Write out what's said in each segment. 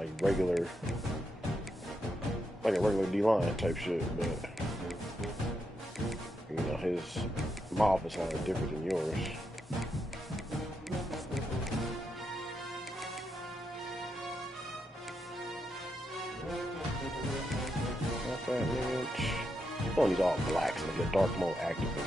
like regular, like a regular D-line type shit, but you know, his mouth is kind of different than yours. Not that image. Oh, he's all black, so like a dark mode activated.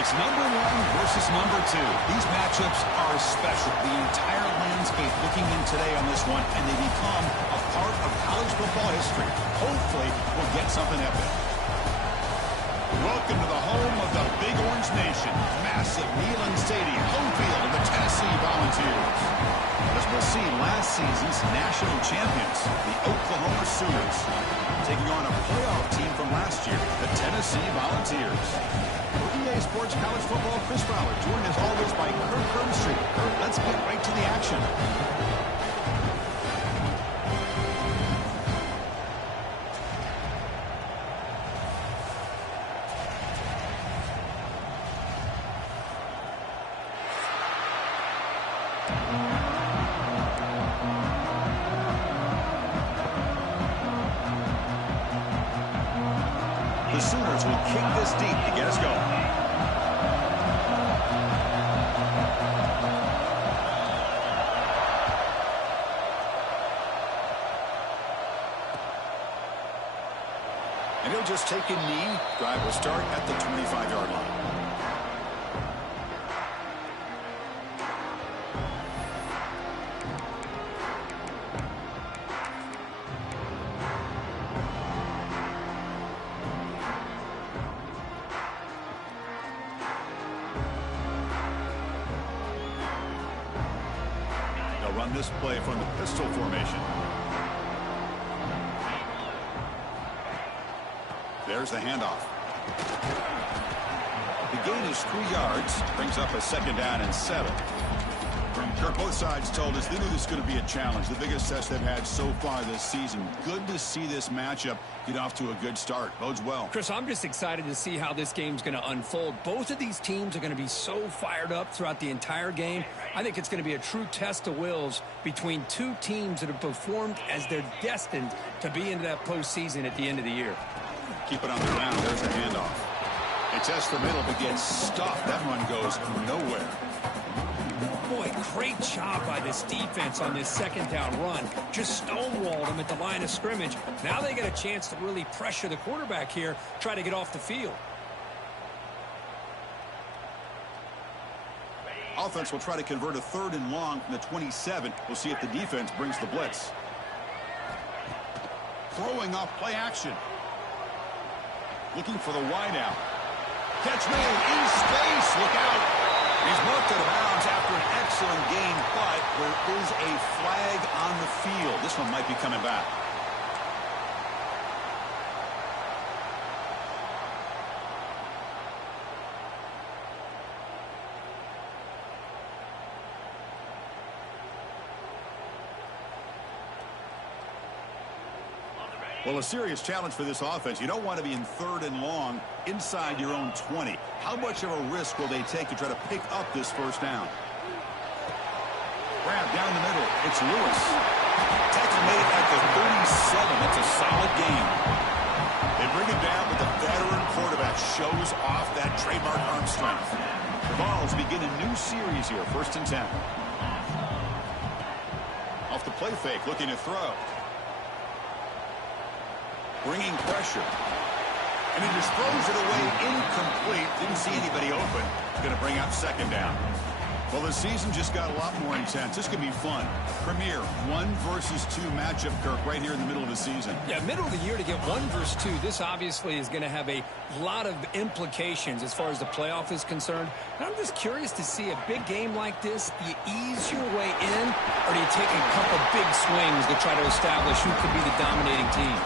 It's number 1 versus number 2. These matchups are special. The entire landscape looking in today on this one, and they become a part of college football history. Hopefully, we'll get something epic. Welcome to the home of the Big Orange Nation. Massive Neyland Stadium, home field of the Tennessee Volunteers. As we'll see, last season's national champions, the Oklahoma Sooners, taking on a playoff team from last year, the Tennessee Volunteers. For EA Sports College Football, Chris Fowler, joined as always by Kirk Herbstreit. Kirk, let's get right to the action. The Sooners will kick this deep to get us going. And he'll just take a knee. Drive will start at the 25-yard line. Run this play from the pistol formation. There's the handoff. The gain is 3 yards, brings up a second down and 7. Kirk, both sides told us they knew this was going to be a challenge, the biggest test they've had so far this season. Good to see this matchup get off to a good start. Bodes well. Chris, I'm just excited to see how this game's going to unfold. Both of these teams are going to be so fired up throughout the entire game. I think it's going to be a true test of wills between two teams that have performed as they're destined to be into that postseason at the end of the year. Keep it on the ground. There's the handoff. It tests the middle, but gets stuffed. That one goes nowhere. Boy, great job by this defense on this second down run. Just stonewalled him at the line of scrimmage. Now they get a chance to really pressure the quarterback here, try to get off the field. Offense will try to convert a 3rd and long from the 27. We'll see if the defense brings the blitz. Throwing off play action. Looking for the wideout. Catch made in space. Look out. He's marked out of bounds after an excellent gain, but there is a flag on the field. This one might be coming back. Well, a serious challenge for this offense. You don't want to be in 3rd and long inside your own 20. How much of a risk will they take to try to pick up this first down? Grab down the middle. It's Lewis. Tackle made at the 37. That's a solid gain. They bring it down, but the veteran quarterback shows off that trademark arm strength. The Vols begin a new series here, 1st and 10. Off the play fake, looking to throw. Bringing pressure. And he just throws it away incomplete. Didn't see anybody open. It's going to bring up 2nd down. Well, the season just got a lot more intense. This could be fun. Premier 1 versus 2 matchup, Kirk, right here in the middle of the season. Yeah, middle of the year to get 1 versus 2. This obviously is going to have a lot of implications as far as the playoff is concerned. And I'm just curious to see a big game like this. Do you ease your way in, or do you take a couple big swings to try to establish who could be the dominating team?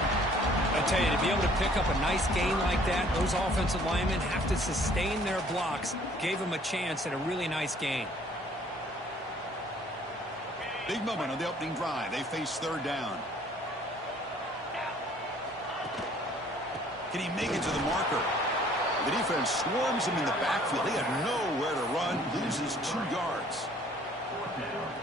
I tell you, to be able to pick up a nice gain like that, those offensive linemen have to sustain their blocks. Gave them a chance at a really nice gain. Big moment on the opening drive. They face third down. Can he make it to the marker? The defense swarms him in the backfield. He had nowhere to run, loses 2 yards.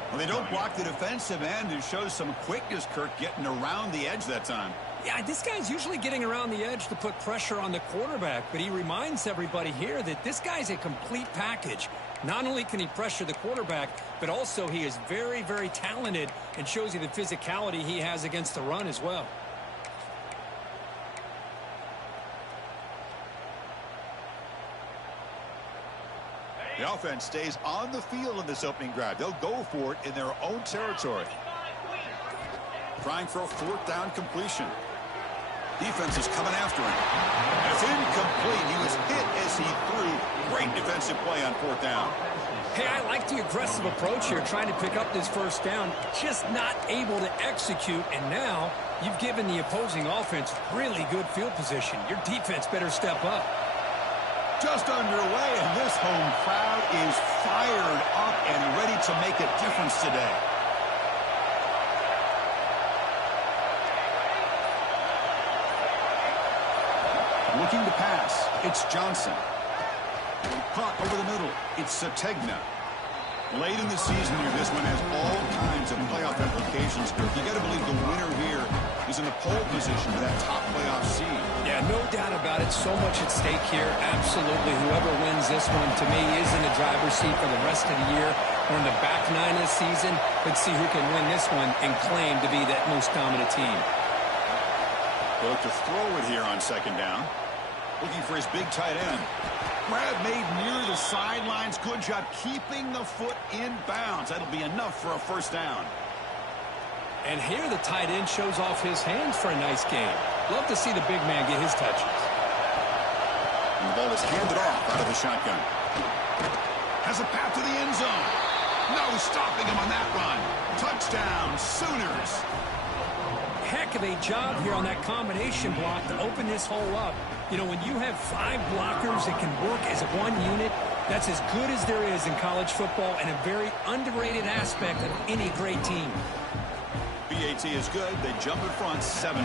Well, they don't block the defensive end, and shows some quickness, Kirk, getting around the edge that time. Yeah, this guy's usually getting around the edge to put pressure on the quarterback, but he reminds everybody here that this guy's a complete package. Not only can he pressure the quarterback, but also he is very, very talented and shows you the physicality he has against the run as well. The offense stays on the field in this opening drive. They'll go for it in their own territory. Trying for a 4th down completion. Defense is coming after him. It's incomplete. He was hit as he threw. Great defensive play on 4th down. Hey, I like the aggressive approach here, trying to pick up this 1st down, just not able to execute, and now you've given the opposing offense really good field position. Your defense better step up. Just underway, and this home crowd is fired up and ready to make a difference today. Looking to pass, it's Johnson. Caught over the middle, it's Sategna. Late in the season here, this one has all kinds of playoff implications. You got to believe the winner here is in the pole position for that top playoff seed. Yeah, no doubt about it. So much at stake here. Absolutely. Whoever wins this one, to me, is in the driver's seat for the rest of the year. We're in the back 9 of the season. Let's see who can win this one and claim to be that most dominant team. They'll look to throw it here on 2nd down. Looking for his big tight end. Grab made near the sidelines. Good job keeping the foot in bounds. That'll be enough for a 1st down. And here the tight end shows off his hands for a nice game. Love to see the big man get his touches. And the ball is handed off out of the shotgun. Has a path to the end zone. No stopping him on that run. Touchdown, Sooners. Heck of a job here on that combination block to open this hole up. You know, when you have 5 blockers that can work as one unit, that's as good as there is in college football and a very underrated aspect of any great team. BAT is good. They jump in front 7-0.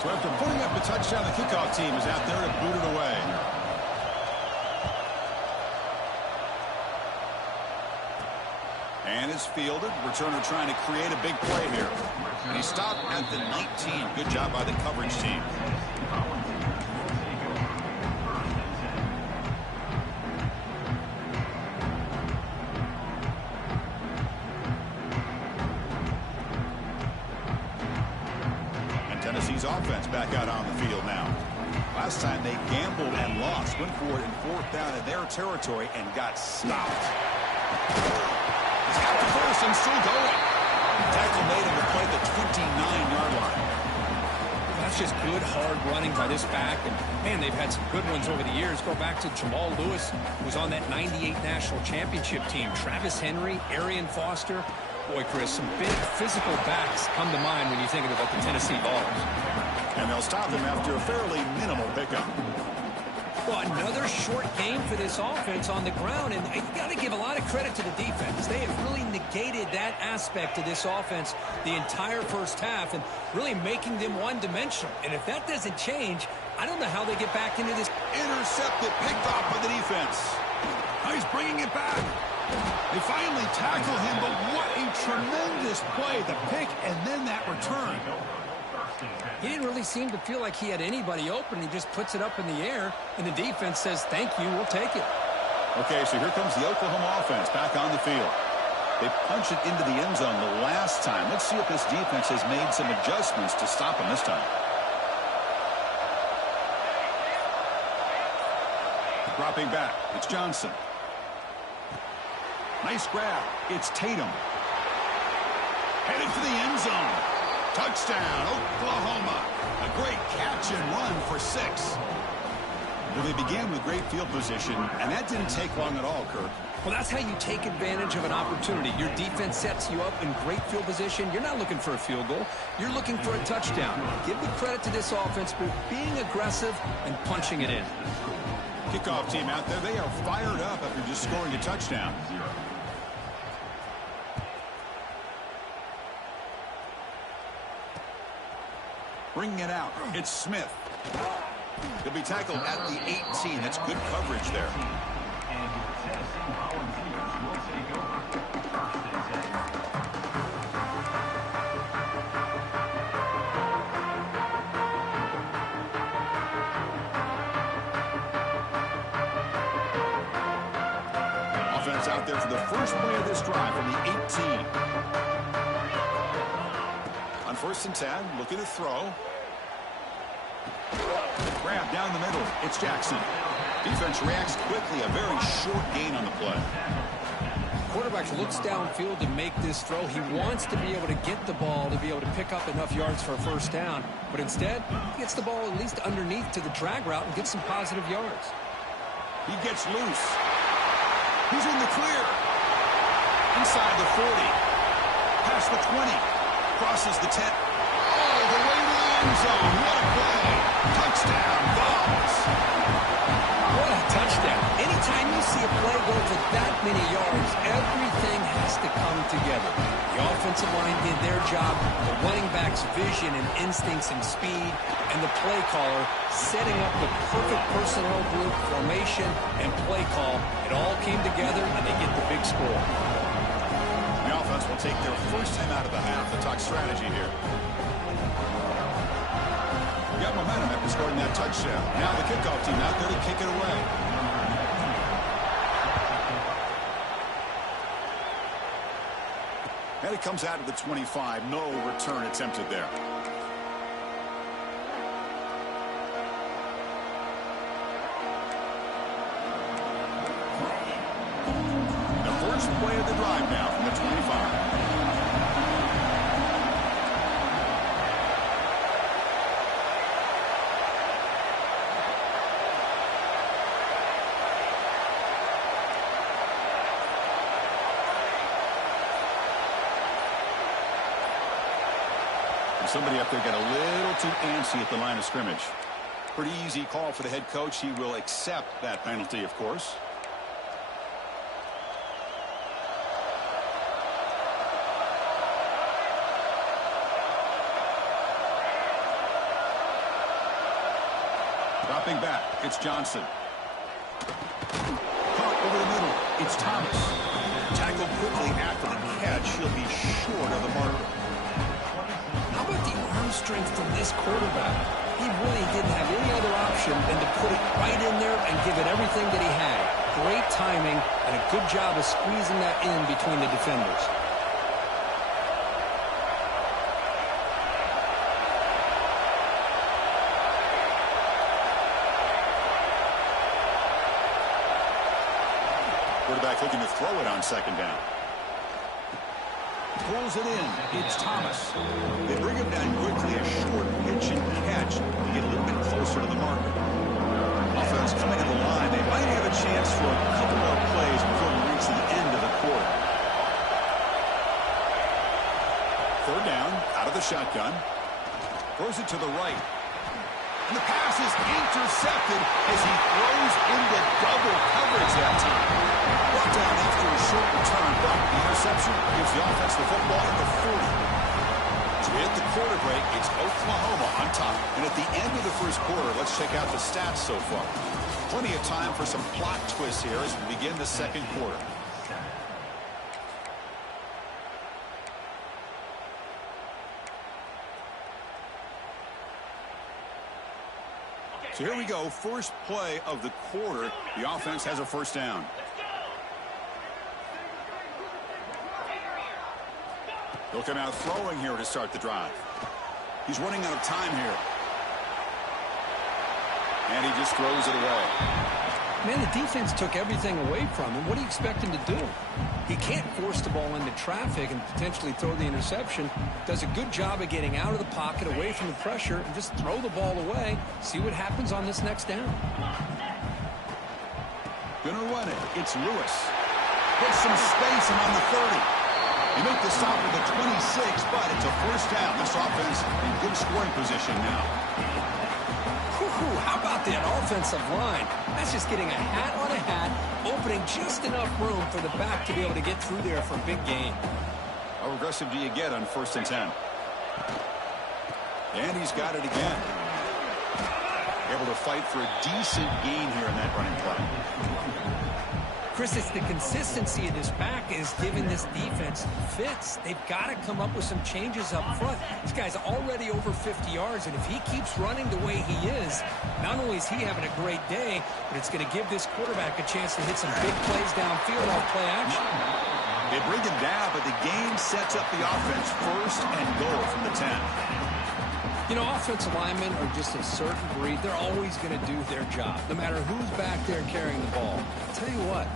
So after putting up the touchdown, the kickoff team is out there to boot it away. And it's fielded. Returner trying to create a big play here. And he stopped at the 19. Good job by the coverage team. Tennessee's offense back out on the field now. Last time they gambled and lost. Went for it in 4th down in their territory and got stopped. He's got the first and still going. Tackle made him to play the 29-yard line. That's just good, hard running by this back. And, man, they've had some good ones over the years. Go back to Jamal Lewis, who was on that 98 national championship team. Travis Henry, Arian Foster. Boy, Chris, some big physical backs come to mind when you think about the Tennessee Vols. And they'll stop him after a fairly minimal pickup. Well, another short game for this offense on the ground, and you got to give a lot of credit to the defense. They have really negated that aspect of this offense the entire first half and really making them one-dimensional. And if that doesn't change, I don't know how they get back into this. Intercepted, picked off by the defense. Now he's bringing it back. They finally tackle him, but what a tremendous play. The pick and then that return. He didn't really seem to feel like he had anybody open. He just puts it up in the air, and the defense says, thank you, we'll take it. Okay, so here comes the Oklahoma offense back on the field. They punch it into the end zone the last time. Let's see if this defense has made some adjustments to stop him this time. Dropping back, it's Johnson. Nice grab. It's Tatum. Headed for the end zone. Touchdown, Oklahoma. A great catch and run for 6. Well, they began with great field position, and that didn't take long at all, Kirk. Well, that's how you take advantage of an opportunity. Your defense sets you up in great field position. You're not looking for a field goal. You're looking for a touchdown. Give the credit to this offense for being aggressive and punching it in. Kickoff team out there, they are fired up after just scoring a touchdown. Bringing it out, it's Smith. He'll be tackled at the 18. That's good coverage there. Offense out there for the first play of this drive from the 18. On 1st and 10, looking to throw. Grab down the middle. It's Jackson. Defense reacts quickly. A very short gain on the play. Quarterback looks downfield to make this throw. He wants to be able to get the ball to be able to pick up enough yards for a first down. But instead, he gets the ball at least underneath to the drag route and gets some positive yards. He gets loose. He's in the clear. Inside the 40. Past the 20. Crosses the 10. All the way to the end zone. What a play. Touchdown, Vols. What a touchdown. Anytime you see a play go for that many yards, everything has to come together. The offensive line did their job, the running back's vision and instincts and speed, and the play caller setting up the perfect personnel group, formation, and play call. It all came together, and they get the big score. The offense will take their first time out of the half. They'll talk strategy here. Got momentum after scoring that touchdown. Now the kickoff team out there to kick it away. And it comes out of the 25. No return attempted there. The first play of the drive now from the 25. Somebody up there got a little too antsy at the line of scrimmage. Pretty easy call for the head coach. He will accept that penalty, of course. Dropping back, it's Johnson. Caught over the middle, it's Thomas. Tackled quickly after the catch. He'll be short of the marker. How about the arm strength from this quarterback? He really didn't have any other option than to put it right in there and give it everything that he had. Great timing and a good job of squeezing that in between the defenders. Quarterback looking to throw it on 2nd down. Pulls it in. It's Thomas. They bring him down quickly. A short pitch and catch to get a little bit closer to the marker. Offense coming to the line. They might have a chance for a couple more plays before we reach the end of the quarter. 3rd down, out of the shotgun. Throws it to the right. And the pass is intercepted as he throws into double coverage that time. Brought down after a short return, but the interception gives the offense the football at the 40. As we hit the quarter break, it's Oklahoma on top. And at the end of the first quarter, let's check out the stats so far. Plenty of time for some plot twists here as we begin the 2nd quarter. So here we go, first play of the quarter. The offense has a 1st down. He'll come out throwing here to start the drive. He's running out of time here. And he just throws it away. Man, the defense took everything away from him. What do you expect him to do? He can't force the ball into traffic and potentially throw the interception. Does a good job of getting out of the pocket, away from the pressure, and just throw the ball away. See what happens on this next down. Gonna run it. It's Lewis. Gets some space and on the 30. He made the stop at the 26, but it's a first down. This offense in good scoring position now. How about that offensive line? That's just getting a hat on a hat, opening just enough room for the back to be able to get through there for a big gain. How aggressive do you get on 1st and 10? And he's got it again. Able to fight for a decent gain here in that running play. Chris, it's the consistency of this back is giving this defense fits. They've got to come up with some changes up front. This guy's already over 50 yards, and if he keeps running the way he is, not only is he having a great day, but it's going to give this quarterback a chance to hit some big plays downfield off play action. They bring him down, but the game sets up the offense 1st and goal from the 10. You know, offensive linemen are just a certain breed. They're always going to do their job, no matter who's back there carrying the ball. I'll tell you what,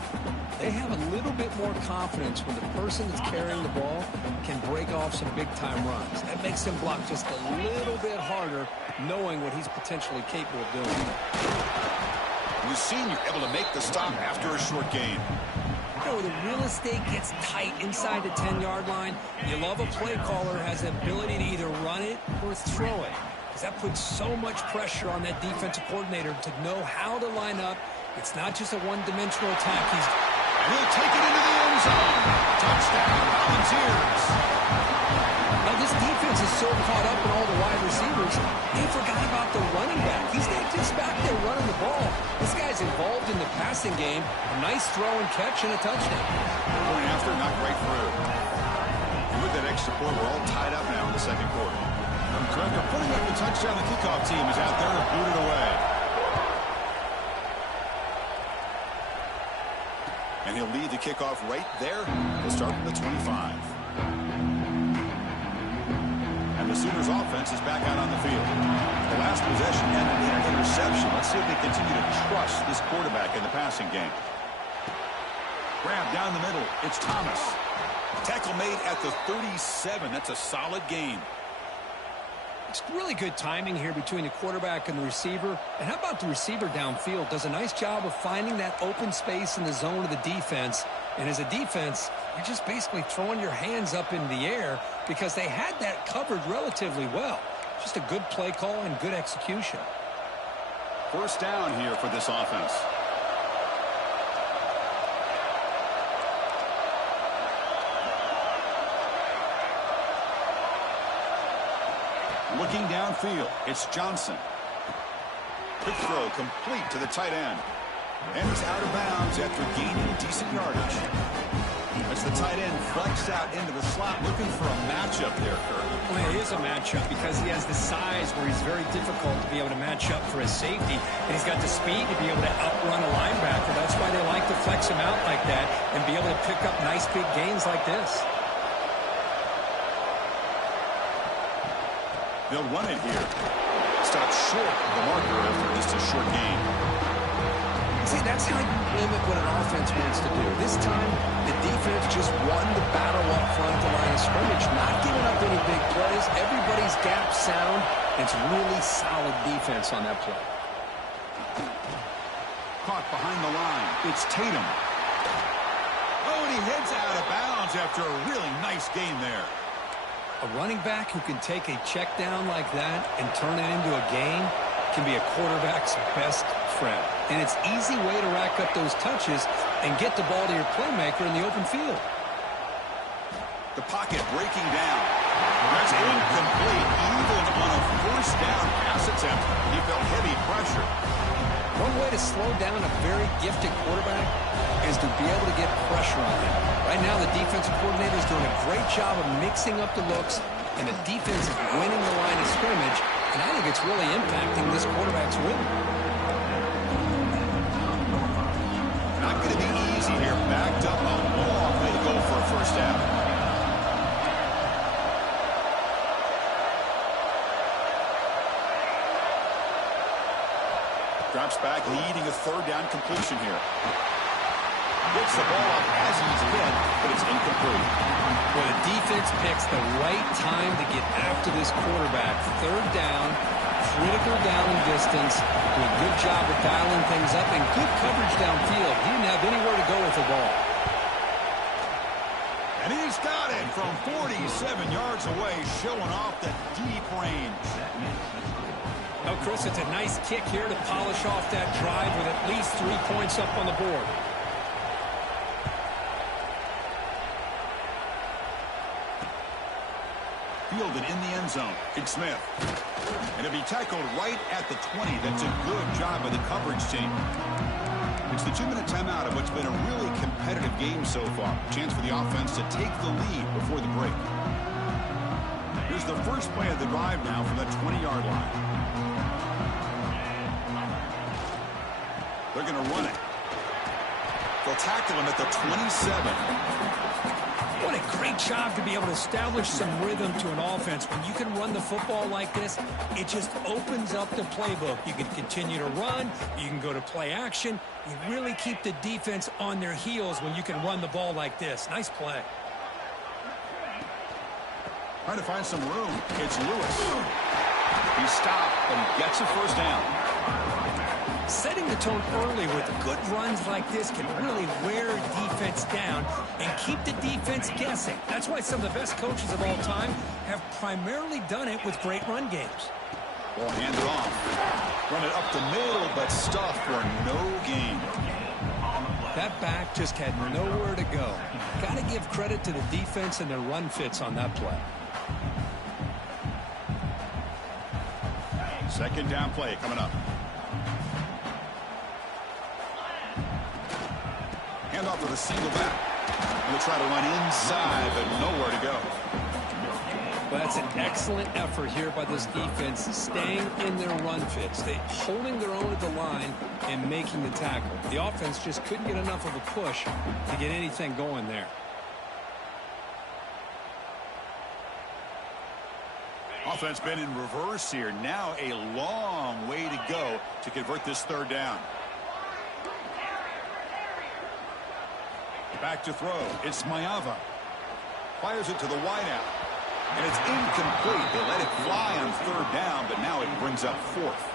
they have a little bit more confidence when the person that's carrying the ball can break off some big-time runs. That makes him block just a little bit harder, knowing what he's potentially capable of doing. The senior able to make the stop after a short gain. You know, the real estate gets tight inside the 10-yard line. You love a play caller has the ability to either run it or throw it, because that puts so much pressure on that defensive coordinator to know how to line up. It's not just a one-dimensional attack. And he'll take it into the end zone. Touchdown, Volunteers. Now, this defense is so caught up in all the wide receivers, they forgot about the running back. He's not just back there running the ball. This guy's involved in the passing game. A nice throw and catch and a touchdown. Going after, knocked right through. And with that extra point, we're all tied up now in the 2nd quarter. Correct. They're putting up the touchdown. The kickoff team is out there to boot it away. And he'll lead the kickoff right there. He'll start from the 25. And the Sooners offense is back out on the field. The last possession ended in an interception. Let's see if they continue to trust this quarterback in the passing game. Grab down the middle. It's Thomas. Tackle made at the 37. That's a solid gain. It's really good timing here between the quarterback and the receiver. And how about the receiver downfield? Does a nice job of finding that open space in the zone of the defense. And as a defense, you're just basically throwing your hands up in the air because they had that covered relatively well. Just a good play call and good execution. First down here for this offense. Looking downfield, it's Johnson. Quick throw complete to the tight end. And he's out of bounds after gaining decent yardage. As the tight end flexed out into the slot, looking for a matchup there, Kurt. Well, it is a matchup because he has the size where he's very difficult to be able to match up for his safety. And he's got the speed to be able to outrun a linebacker. That's why they like to flex him out like that and be able to pick up nice big gains like this. They'll run it here. Stop short of the marker after just a short gain. See, that's how you limit what an offense wants to do. This time, the defense just won the battle up front at the line of scrimmage, not giving up any big plays. Everybody's gap sound. It's really solid defense on that play. Caught behind the line. It's Tatum. Oh, and he heads out of bounds after a really nice gain there. A running back who can take a check down like that and turn it into a gain can be a quarterback's best friend. And it's an easy way to rack up those touches and get the ball to your playmaker in the open field. The pocket breaking down. That's incomplete. Even on a first down pass attempt, he felt heavy pressure. One way to slow down a very gifted quarterback is to be able to get pressure on him. Right now, the defensive coordinator is doing a great job of mixing up the looks, and the defense is winning the line of scrimmage, and I think it's really impacting this quarterback's win. Not going to be easy here. Backed up a long way to go for a first down. Drops back, leading a third down completion here. Gets the ball up as he's hit, but it's incomplete. Well, the defense picks the right time to get after this quarterback. Third down, critical down and distance. Do a good job of dialing things up and good coverage downfield. He didn't have anywhere to go with the ball. And he's got it from 47 yards away, showing off the deep range. Well, Chris, it's a nice kick here to polish off that drive with at least 3 points up on the board. Fielded in the end zone. It's Smith. And it'll be tackled right at the 20. That's a good job by the coverage team. It's the 2-minute timeout of what's been a really competitive game so far. Chance for the offense to take the lead before the break. Here's the first play of the drive now from the 20-yard line. They're going to run it. They'll tackle him at the 27. What a great job to be able to establish some rhythm to an offense. When you can run the football like this, it just opens up the playbook. You can continue to run. You can go to play action. You really keep the defense on their heels when you can run the ball like this. Nice play. Trying to find some room. It's Lewis. He stopped and gets a first down. Setting the tone early with good runs like this can really wear a defense down and keep the defense guessing. That's why some of the best coaches of all time have primarily done it with great run games. Ball handed off. Run it up the middle, but stuffed for no gain. That back just had nowhere to go. Got to give credit to the defense and their run fits on that play. Second down play coming up. Hand off with a single back. They'll try to run inside, but nowhere to go. Well, that's an excellent effort here by this defense, staying in their run fits. They holding their own at the line and making the tackle. The offense just couldn't get enough of a push to get anything going there. Offense been in reverse here. Now a long way to go to convert this third down. Back to throw. It's Mayava. Fires it to the wideout. And it's incomplete. They let it fly on third down, but now it brings up fourth.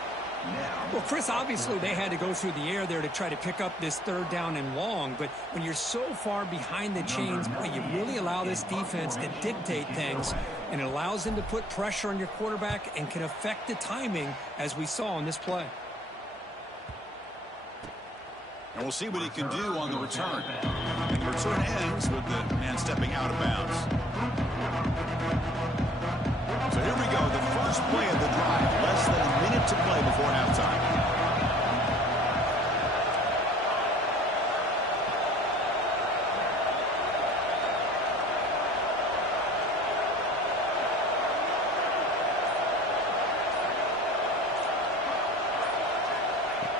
Well, Chris, obviously they had to go through the air there to try to pick up this third down and long, but when you're so far behind the chains, you really allow this defense to dictate things, and it allows them to put pressure on your quarterback and can affect the timing, as we saw on this play. And we'll see what he can do on the return. And the return ends with the man stepping out of bounds. So here we go, the first play of the drive. Less than a minute to play before halftime.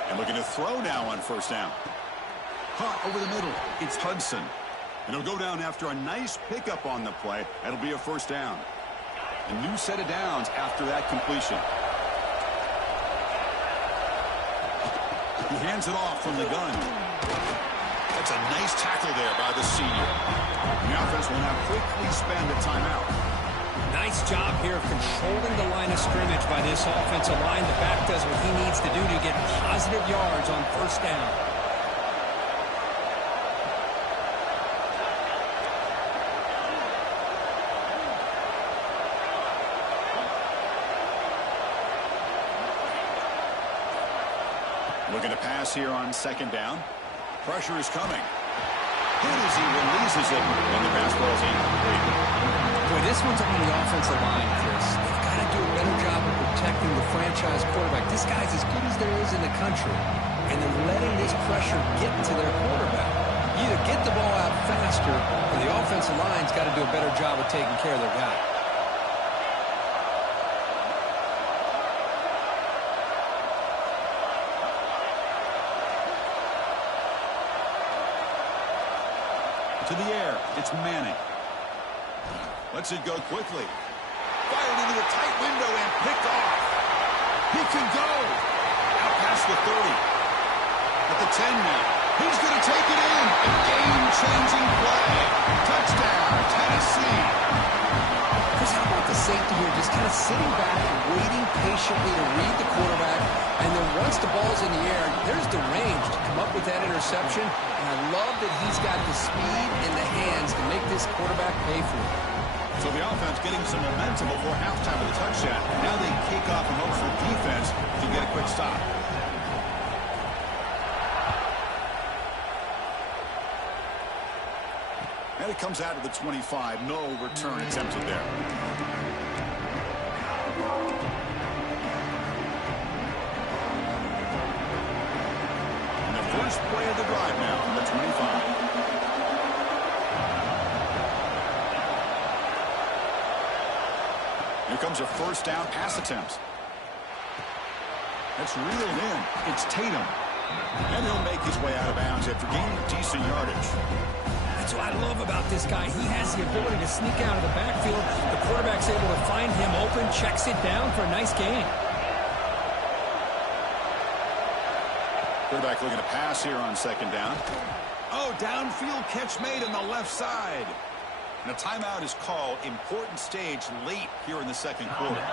And looking to throw now on first down. Caught over the middle. It's Hudson. And he'll go down after a nice pickup on the play. That'll be a first down. A new set of downs after that completion. He hands it off from the gun. That's a nice tackle there by the senior. The offense will now quickly spend a timeout. Nice job here of controlling the line of scrimmage by this offensive line. The back does what he needs to do to get positive yards on first down. Looking to pass here on second down. Pressure is coming. Good as he releases it, and the pass ball is incomplete. Boy, this one's on the offensive line, Chris. They've got to do a better job of protecting the franchise quarterback. This guy's as good as there is in the country, and they're letting this pressure get to their quarterback. Either get the ball out faster, or the offensive line's got to do a better job of taking care of their guy. To the air, it's Manning. Lets it go quickly. Fired into a tight window and picked off. He can go. Out past past the 30. At the 10 now. He's going to take it in. A game-changing play. Touchdown, Tennessee. Chris, how about the safety here? Just kind of sitting back, waiting patiently to read the quarterback. And then once the ball's in the air, there's the range to come up with that interception. And I love that he's got the speed and the hands to make this quarterback pay for it. So the offense getting some momentum before halftime with a touchdown. Now they kick off and hope for defense to get a quick stop. And it comes out to the 25. No return attempted there. And the first play of the drive now from the 25. Here comes a first down pass attempt. That's reeled in. It's Tatum. And he'll make his way out of bounds after gaining decent yardage. That's what I love about this guy. He has the ability to sneak out of the backfield. The quarterback's able to find him open, checks it down for a nice gain. Quarterback looking to pass here on second down. Oh, downfield catch made on the left side. And a timeout is called. Important stage late here in the second quarter.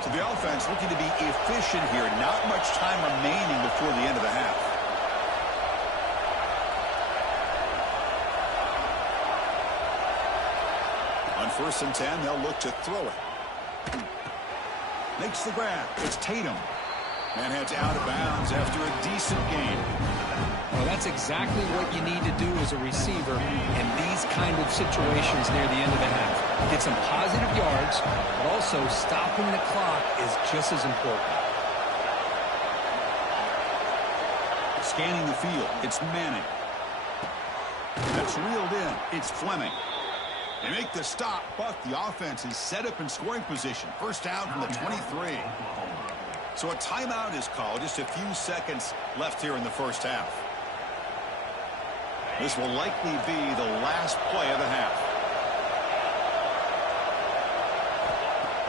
So the offense looking to be efficient here. Not much time remaining before the end of the half. On 1st and 10, they'll look to throw it. Makes the grab. It's Tatum. And heads out of bounds after a decent gain. Well, that's exactly what you need to do as a receiver in these kind of situations near the end of the half. Get some positive yards, but also stopping the clock is just as important. Scanning the field, it's Manning. That's reeled in. It's Fleming. They make the stop, but the offense is set up in scoring position. First down from the 23. So a timeout is called. Just a few seconds left here in the first half. This will likely be the last play of the half.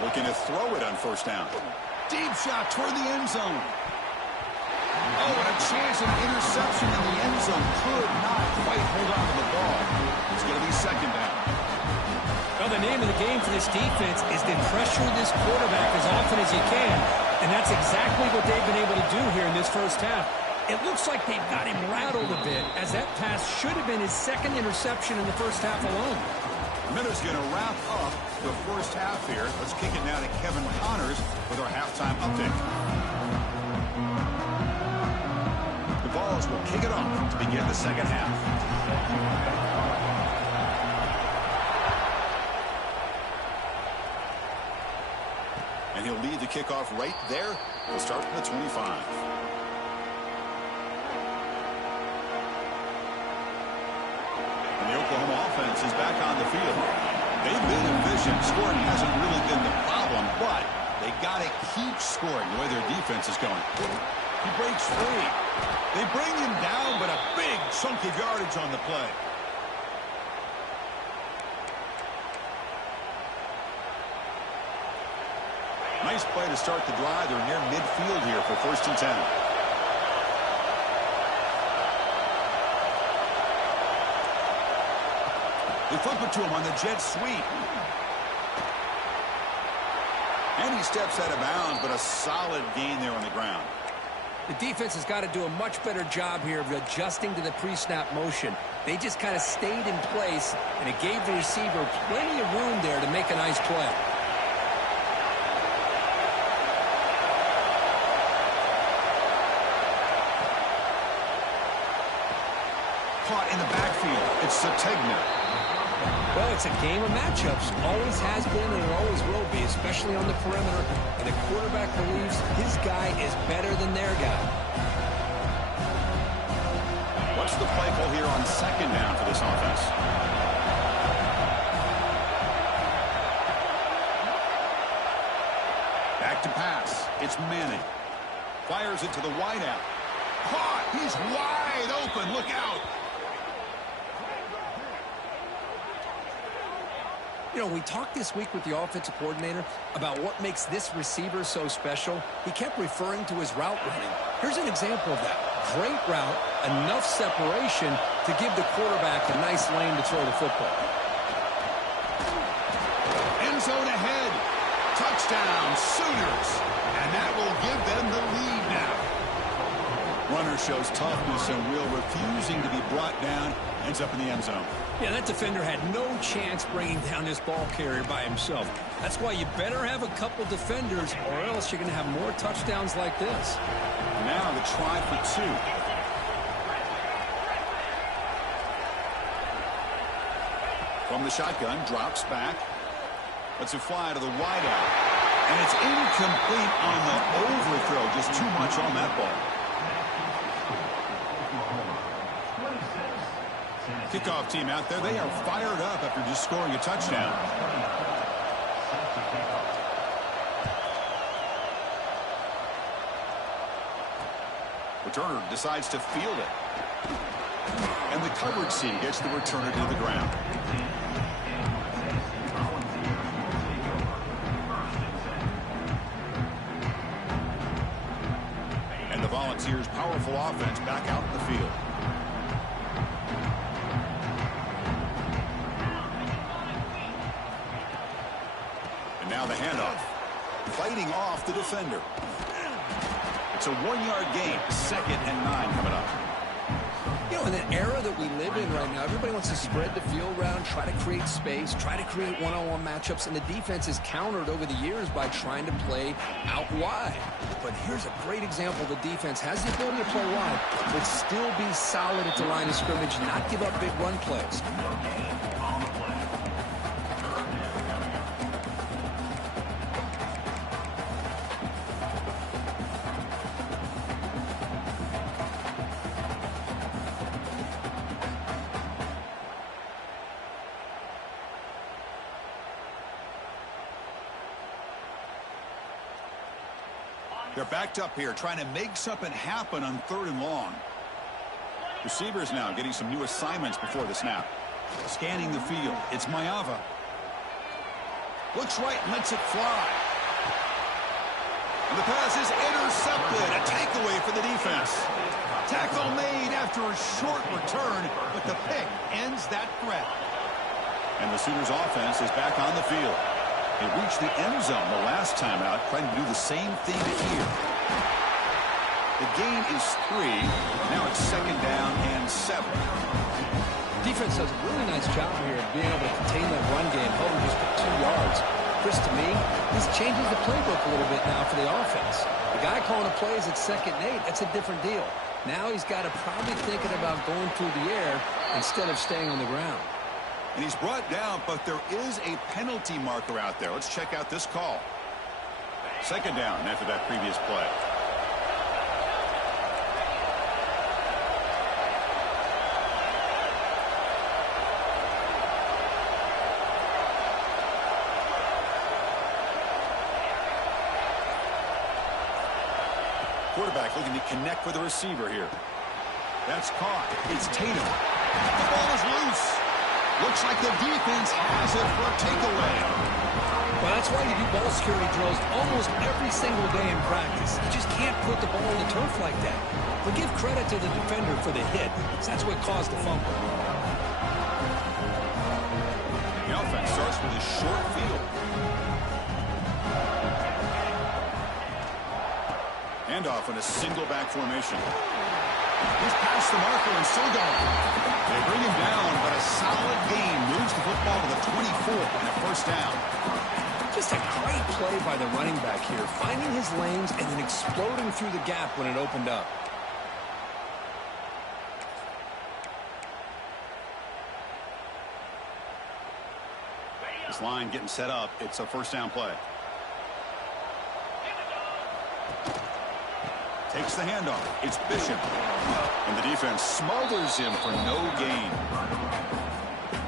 Looking to throw it on first down. Deep shot toward the end zone. Oh, and a chance of interception in the end zone. Could not quite hold on to the ball. It's going to be second down. Well, the name of the game for this defense is to pressure this quarterback as often as you can. And that's exactly what they've been able to do here in this first half. It looks like they've got him rattled a bit, as that pass should have been his second interception in the first half alone. Miller's going to wrap up the first half here. Let's kick it now to Kevin Connors with our halftime update. The Vols will kick it off to begin the second half. And he'll lead the kickoff right there. He'll start from the 25. And the Oklahoma offense is back on the field. They've been efficient. Scoring hasn't really been the problem, but they got to keep scoring the way their defense is going. He breaks free. They bring him down, but a big chunk of yardage on the play. Nice play to start the drive. They're near midfield here for 1st and 10. They flip it to him on the jet sweep. And he steps out of bounds, but a solid gain there on the ground. The defense has got to do a much better job here of adjusting to the pre-snap motion. They just kind of stayed in place, and it gave the receiver plenty of room there to make a nice play. Caught in the backfield. It's Sategna. Well, it's a game of matchups. Always has been and it always will be, especially on the perimeter. And the quarterback believes his guy is better than their guy. What's the play call here on second down for this offense? Back to pass. It's Manning. Fires it to the wideout. Caught. He's wide open. Look out. You know, we talked this week with the offensive coordinator about what makes this receiver so special. He kept referring to his route running. Here's an example of that. Great route, enough separation to give the quarterback a nice lane to throw the football. End zone ahead. Touchdown, Sooners. And that will give them the lead now. Runner shows toughness and will, refusing to be brought down. Ends up in the end zone. Yeah, that defender had no chance bringing down this ball carrier by himself. That's why you better have a couple defenders, or else you're going to have more touchdowns like this. Now the try for 2. From the shotgun, drops back. Lets it fly to the wideout. And it's incomplete on the overthrow. Just too much on that ball. Kickoff team out there, they are fired up after just scoring a touchdown. Returner decides to field it. And the coverage team gets the returner to the ground. And the Volunteers' powerful offense back out in the field. Now the handoff. Fighting off the defender. It's a 1-yard gain. 2nd and 9 coming up. You know, in the era that we live in right now, everybody wants to spread the field around, try to create space, try to create one-on-one matchups, and the defense is countered over the years by trying to play out wide. But here's a great example. The defense has the ability to play wide, but still be solid at the line of scrimmage, not give up big run plays. They're backed up here, trying to make something happen on 3rd and long. Receivers now getting some new assignments before the snap. Scanning the field. It's Mayava. Looks right and lets it fly. And the pass is intercepted. A takeaway for the defense. Tackle made after a short return, but the pick ends that threat. And the Sooners offense is back on the field. They reached the end zone the last time out, trying to do the same thing here. The gain is 3. Now it's 2nd down and 7. Defense does a really nice job here of being able to contain that run game, holding just for 2 yards. Chris, to me, this changes the playbook a little bit now for the offense. The guy calling the plays at 2nd and 8, that's a different deal. Now he's got to probably thinking about going through the air instead of staying on the ground. And he's brought down, but there is a penalty marker out there. Let's check out this call. 2nd down after that previous play. Quarterback looking to connect with the receiver here. That's caught. It's Tatum. The ball is loose. Looks like the defense has it for a takeaway. Well, that's why you do ball security drills almost every single day in practice. You just can't put the ball on the turf like that. But give credit to the defender for the hit. That's what caused the fumble. The offense starts with a short field. Handoff in a single back formation. He's past the marker and still going. They bring him down, but a solid gain moves the football to the 24 and a 1st down. Just a great play by the running back here, finding his lanes and then exploding through the gap when it opened up. This line getting set up. It's a 1st down play. Takes the handoff. It's Bishop. And the defense smothers him for no gain.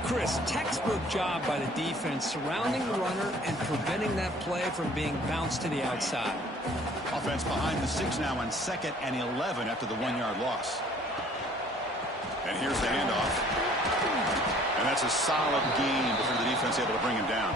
Chris, textbook job by the defense surrounding the runner and preventing that play from being bounced to the outside. Offense behind the 6 now on 2nd and 11 after the 1-yard loss. And here's the handoff. And And that's a solid gain before the defense able to bring him down.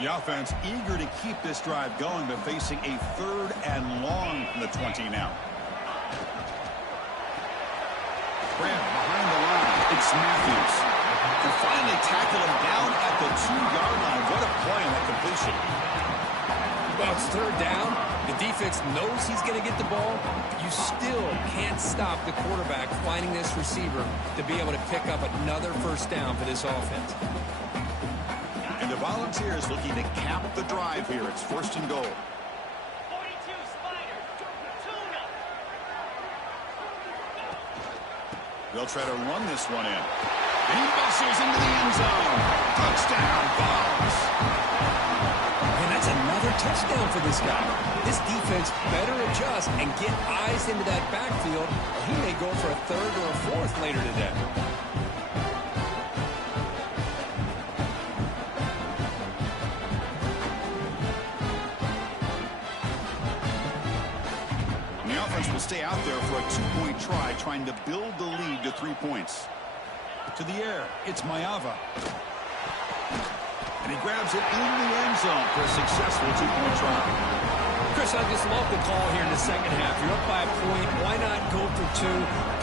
The offense eager to keep this drive going, but facing a 3rd and long from the 20 now. Grab behind the line. It's Matthews. And finally tackle him down at the 2-yard line. What a play on that completion. Well, it's 3rd down. The defense knows he's going to get the ball. You still can't stop the quarterback finding this receiver to be able to pick up another 1st down for this offense. And the Volunteers looking to cap the drive here. It's 1st and goal. 42 Spider. Tuna. They'll try to run this one in. He bustles into the end zone. Touchdown, Vols. And that's another touchdown for this guy. This defense better adjust and get eyes into that backfield, or he may go for a 3rd or a 4th later today. Will stay out there for a 2-point try, trying to build the lead to 3 points. To the air, it's Mayava. And he grabs it in the end zone for a successful 2-point try. Chris, I just love the call here in the 2nd half. You're up by a point. Why not go for 2?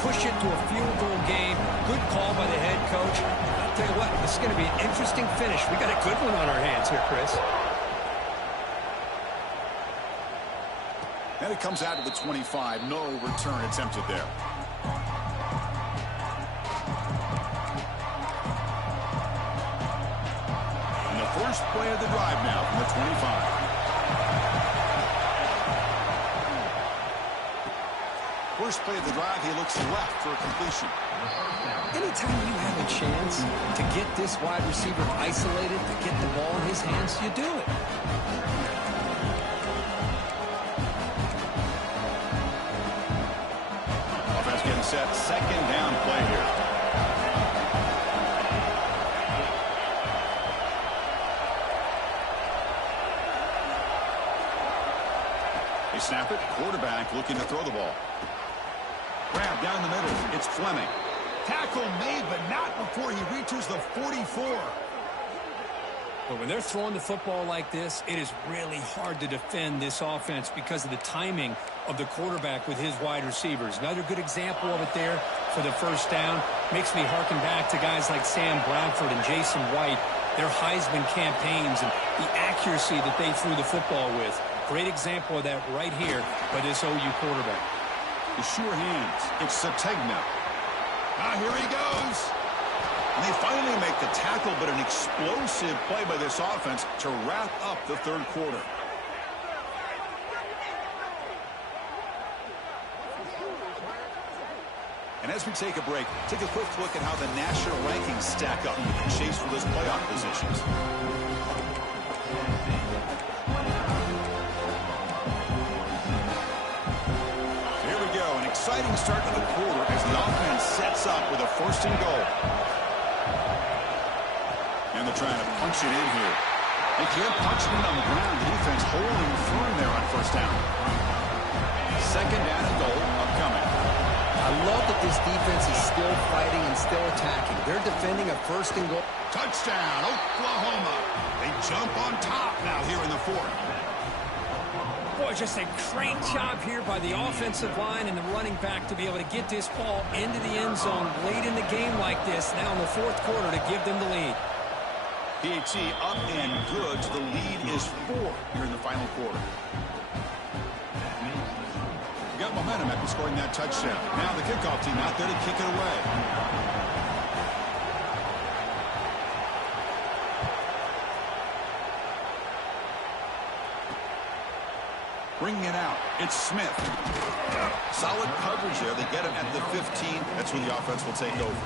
Push it to a field goal game. Good call by the head coach. I'll tell you what, this is going to be an interesting finish. We got a good one on our hands here, Chris. And it comes out to the 25. No return attempted there. And the first play of the drive now from the 25. First play of the drive, he looks left for a completion. Anytime you have a chance to get this wide receiver isolated, to get the ball in his hands, you do it. Getting set, 2nd down play here. They snap it, quarterback looking to throw the ball. Grab down the middle, it's Fleming. Tackle made, but not before he reaches the 44. But when they're throwing the football like this, it is really hard to defend this offense because of the timing of the quarterback with his wide receivers. Another good example of it there for the 1st down. Makes me harken back to guys like Sam Bradford and Jason White, their Heisman campaigns and the accuracy that they threw the football with. Great example of that right here by this OU quarterback. The sure hands. It's Sategna. Here he goes. And they finally make the tackle, but an explosive play by this offense to wrap up the 3rd quarter. And as we take a break, take a quick look at how the national rankings stack up in the chase for those playoff positions. Here we go, an exciting start to the quarter as the offense sets up with a 1st and goal. And they're trying to punch it in here. They can't punch it in on the ground. The defense holding firm there on 1st down. 2nd down and goal upcoming. I love that this defense is still fighting and still attacking. They're defending a 1st and goal. Touchdown, Oklahoma. They jump on top now here in the 4th. Boy, just a great job here by the offensive line and the running back to be able to get this ball into the end zone late in the game like this, now in the 4th quarter, to give them the lead. PAT up and good. The lead is 4 here in the final quarter. We got momentum after scoring that touchdown. Now the kickoff team out there to kick it away. Bringing it out, it's Smith. Solid coverage there. They get him at the 15. That's where the offense will take over.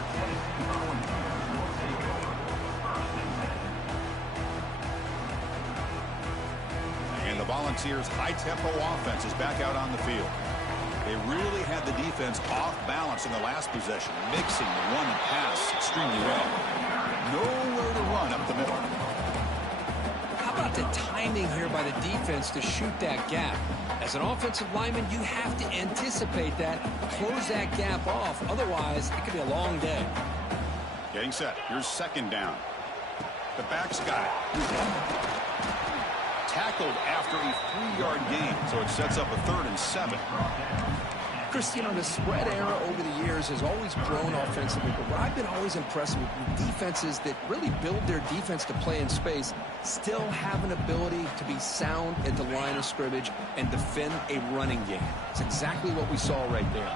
And the Volunteers' high-tempo offense is back out on the field. They really had the defense off balance in the last possession, mixing the run and pass extremely well. Nowhere to run up the middle. How about the timing here by the defense to shoot that gap? As an offensive lineman, you have to anticipate that, close that gap off. Otherwise, it could be a long day. Getting set. Here's second down. The back's got it. Tackled after a 3-yard gain, so it sets up a 3rd and 7. Chris, you know, the spread era over the years has always grown offensively, but what I've been always impressed with defenses that really build their defense to play in space still have an ability to be sound at the line of scrimmage and defend a running game. It's exactly what we saw right there.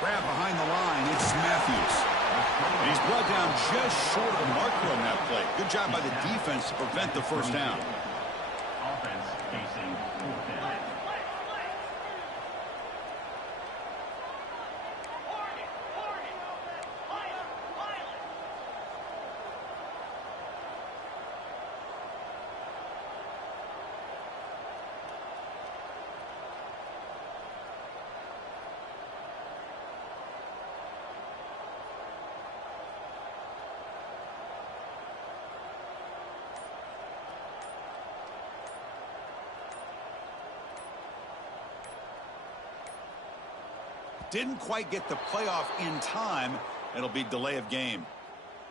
Grab behind the line, it's Matthews. And he's brought down just short of the marker on that play. Good job by the defense to prevent the first down. Offense facing 4th down. Didn't quite get the playoff in time. It'll be delay of game.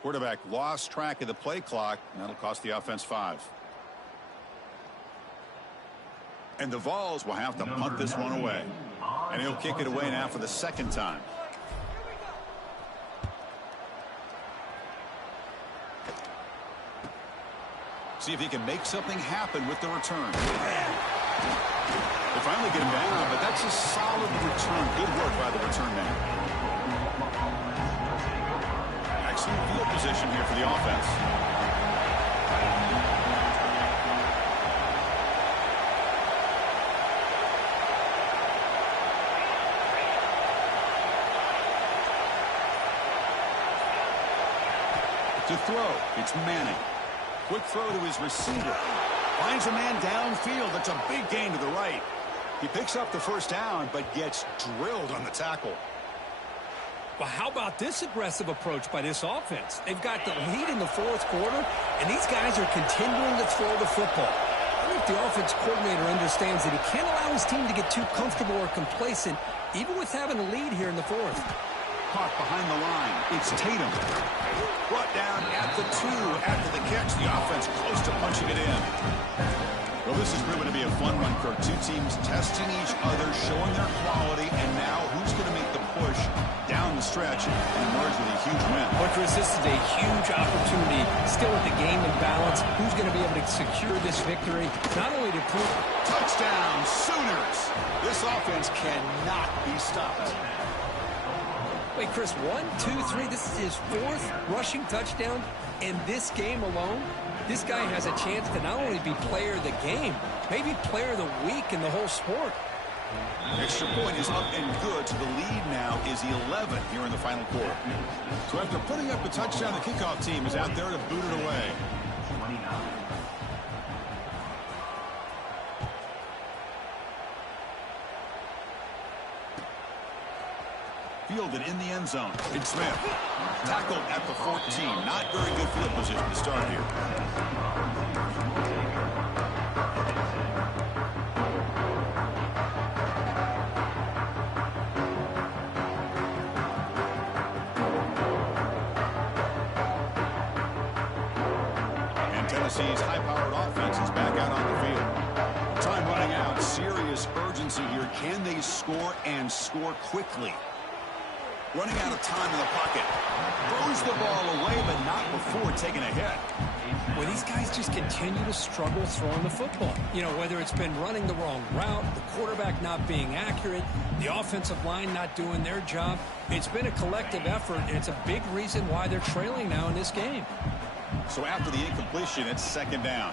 Quarterback lost track of the play clock, and that'll cost the offense 5. And the Vols will have to punt this one away. And he'll kick it away now for the 2nd time. See if he can make something happen with the return. They finally get him down, but that's a solid return. Good work by the return man. Excellent field position here for the offense. To throw, it's Manning. Quick throw to his receiver. Finds a man downfield. That's a big gain to the right. He picks up the first down, but gets drilled on the tackle. Well, how about this aggressive approach by this offense? They've got the lead in the 4th quarter, and these guys are continuing to throw the football. I think the offense coordinator understands that he can't allow his team to get too comfortable or complacent, even with having a lead here in the 4th. Caught behind the line. It's Tatum. Brought down at the 2 after the catch. The offense close to punching it in. Well, this is proving to be a fun one for two teams testing each other, showing their quality, and now who's going to make the push down the stretch and emerge with a huge win. Well, Chris, this is a huge opportunity. Still with the game in balance. Who's going to be able to secure this victory? Not only to prove... Touchdown, Sooners! This offense cannot be stopped. Wait, Chris, 1, 2, 3. This is his 4th rushing touchdown in this game alone. This guy has a chance to not only be player of the game, maybe player of the week in the whole sport. Extra point is up and good, so the lead now is 11 here in the final quarter. So after putting up a touchdown, the kickoff team is out there to boot it away. 29. Fielded in the end zone. It's Smith. Tackled at the 14. Not very good field position to start here. And Tennessee's high-powered offense is back out on the field. Time running out. Serious urgency here. Can they score and score quickly? Running out of time in the pocket. Throws the ball away, but not before taking a hit. Well, these guys just continue to struggle throwing the football. You know, whether it's been running the wrong route, the quarterback not being accurate, the offensive line not doing their job. It's been a collective effort, and it's a big reason why they're trailing now in this game. So after the incompletion, it's 2nd down.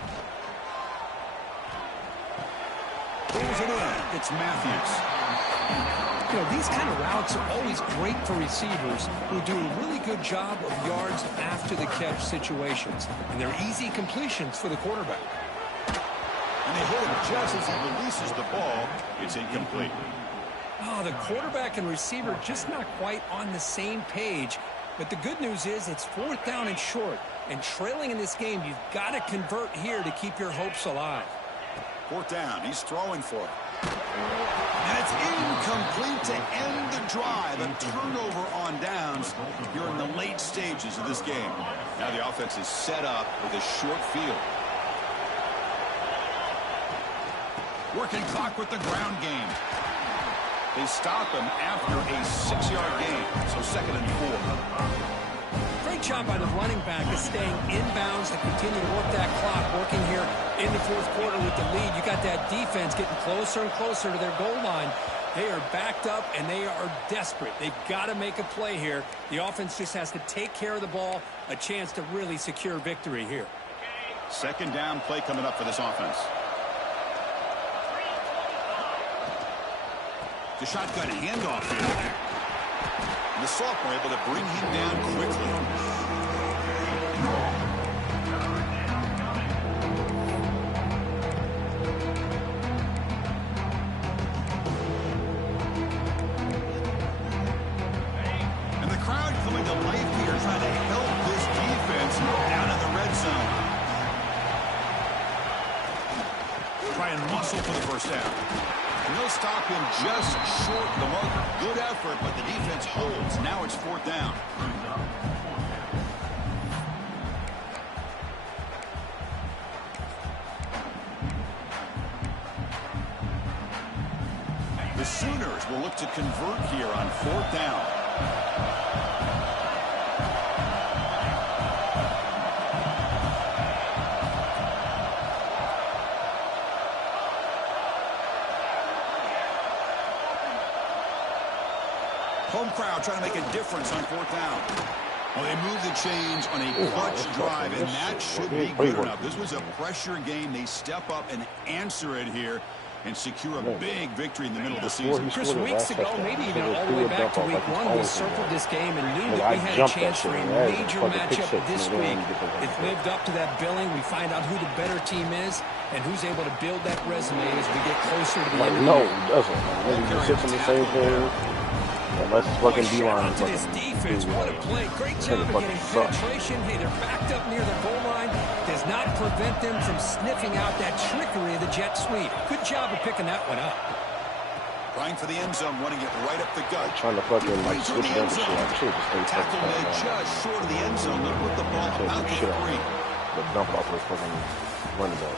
Pulls it in. It's Matthews. You know, these kind of routes are always great for receivers who do a really good job of yards after the catch situations. And they're easy completions for the quarterback. And they hit him just as he releases the ball. It's incomplete. Oh, the quarterback and receiver just not quite on the same page. But the good news is it's 4th down and short. And trailing in this game, you've got to convert here to keep your hopes alive. 4th down. He's throwing for it. And it's incomplete to end the drive. A turnover on downs here in the late stages of this game. Now the offense is set up with a short field. Working clock with the ground game. They stop him after a 6-yard gain. So 2nd and 4. Great job by the running back of staying inbounds to continue to work that clock, working here in the 4th quarter with the lead. You got that defense getting closer and closer to their goal line. They are backed up, and they are desperate. They've got to make a play here. The offense just has to take care of the ball, a chance to really secure victory here. 2nd down play coming up for this offense. The shotgun handoff here. The sophomore able to bring him down quickly. And the crowd coming to life here, trying to help this defense down in the red zone. Try and muscle for the 1st down. And they'll stop him just short of the marker. Good effort, but the defense holds. Now it's 4th down. The Sooners will look to convert here on 4th down. Home crowd trying to make a difference on 4th down. Well, they move the chains on a clutch drive, and that should be good enough. This was a pressure game. They step up and answer it here and secure a big victory in the middle of the season. Chris, weeks ago, maybe even all the way back to week 1, we circled this game and knew that we had a chance for a major matchup this week. It lived up to that billing. We find out who the better team is and who's able to build that resume as we get closer to the end of the No, year. he doesn't. He just sits in the same thing. Unless it's fucking D-line. To this defense, what a play. Great job of getting penetration. Hey, they're backed up near the goal line. Does not prevent them from sniffing out that trickery of the jet sweep. Good job of picking that one up. Trying for the end zone, running it right up the gut. Trying to fucking like switch the end membership. zone. I should just stay Tackle made just short of the end zone. They'll put the ball out to the 3. But dump off this fucking running back.